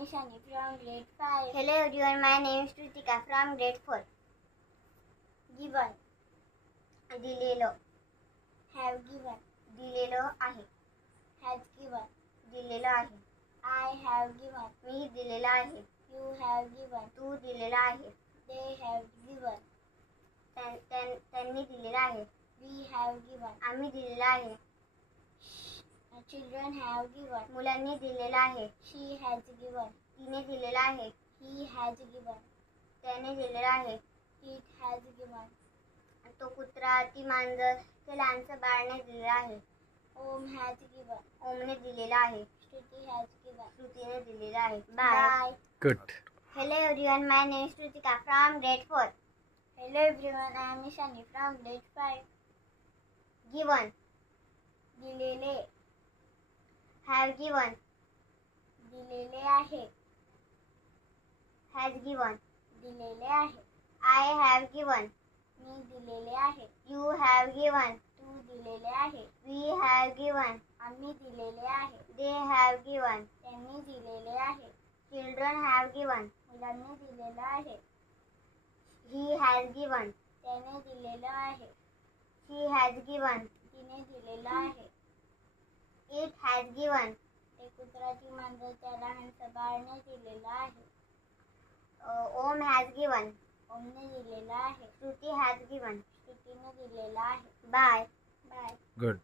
am Ishani from grade 5. Hello everyone, my name is Shrutika from grade 4. Given. दिलेलो. Have given. दिलेलो आहे. Has given. दिलेलो आहे. I have given. मी दिलेला आहे. You have given. तू दिलेला आहे. They have given. त्यांनी दिलेला आहे. We have given. आम्ही दिलेला आहे. Children have given. मुलांनी दिलेला आहे. She has given. तिने दिलेला आहे. He has given. त्याने दिलेला आहे. It has given. तो कुत्रा, ती मांजर, ते लहानसं बाळने दिलेला आहे. Om has given. ओमने दिलेला आहे. Shruti has given. श्रुतीने दिलेला आहे. Bye. Good. Hello everyone, my name is Shrutika from grade 4. Hello everyone, I am Ishani from grade 5. Given. दिलेले. Have given. दिलेले आहे. Has given. दिलेले आहे. I have given. मी दिलेले आहे. You have given. तू दिलेले आहे. We have given. आम्ही दिलेले आहे. They have given. त्यांनी दिलेले आहे. Children have given. मुलांनी दिलेलं आहे. He has given. त्याने दिलेलं आहे. She has given. तिने दिलेलं आहे. It has given. ते कुत्र्याची मांजर त्या लहानसं बाळने दिलेलं आहे. Om has given. ओमने दिलेलं आहे. Shruti has given. श्रुतीने दिलेलं आहे. Bye. बाय. Good.